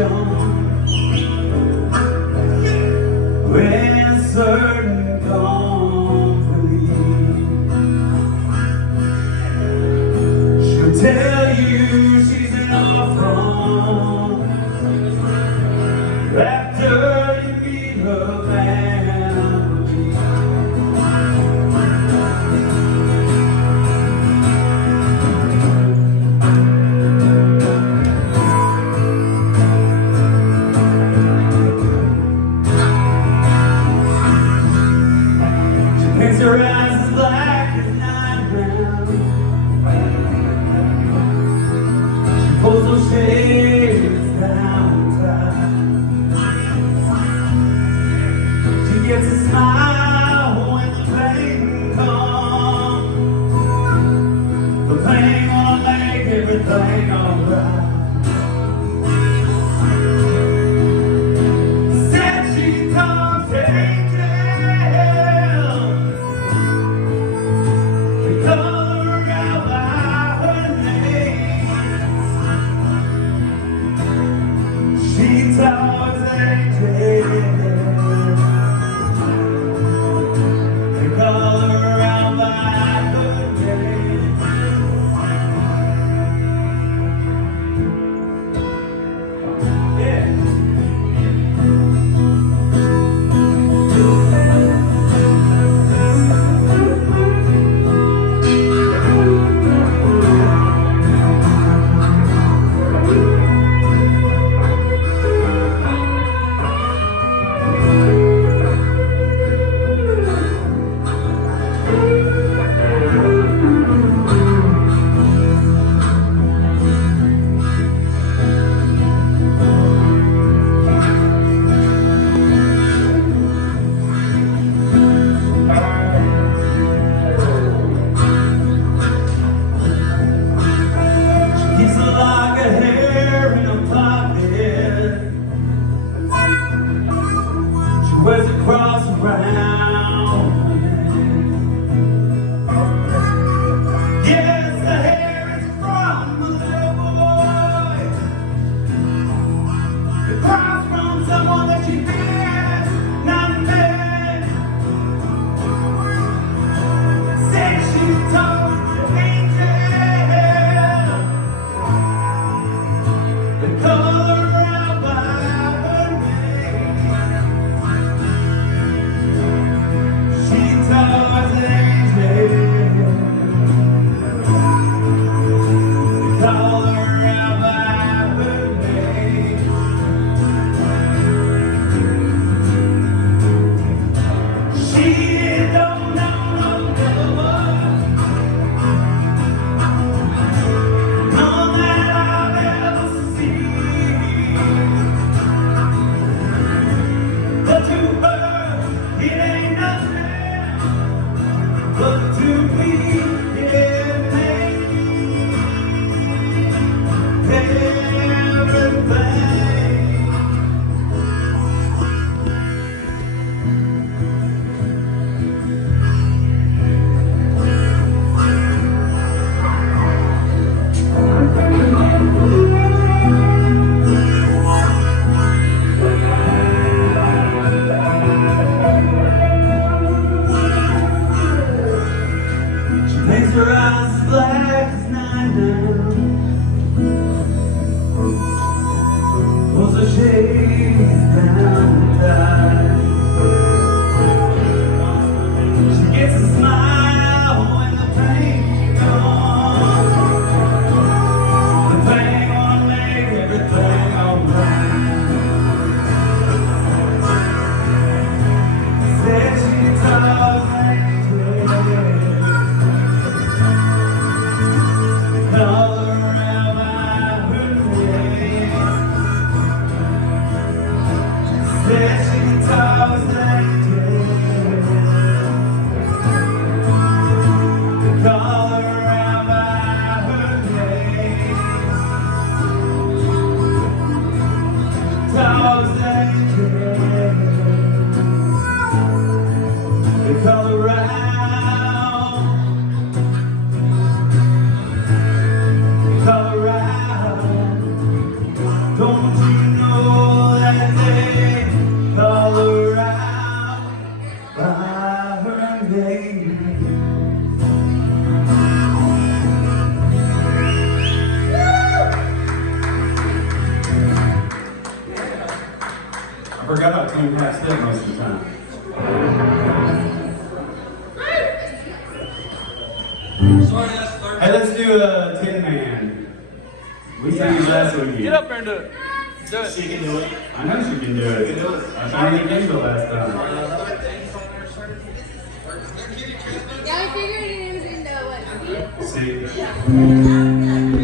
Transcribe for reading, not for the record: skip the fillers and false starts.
gone, when certain company she'll tell you she's an orphan after you meet her family. Her eyes as black as night brown. She pulls those shades down tight. She gets a smile when the pain comes. The pain gonna make everything alright. Said she talks to she tells angels, they call her out by her name. Yeah. Wears a cross around her neck. Yes, the hair is from a little boy. The cross from someone that she fears, not met. Said she talks to angels. They call her out by her name. But to me, it means everything. Makes her eyes as black as night now. Pulls her shades down tight. She gets a smile when the pain comes. The pain gonna make everything alright. Said she talks angels. Said she talks angels. They call her out by her name. Talks angels. They call her out. They call her out. Don't you know that they call her out by her name. I forgot how Tony passed it most of the time. Hey, let's do a Tin Man. We sang it last week. Get up there and do it. Do it. She can do it. I know she can do it. I saw you do the last time. Yeah, I figured it was in the what? See?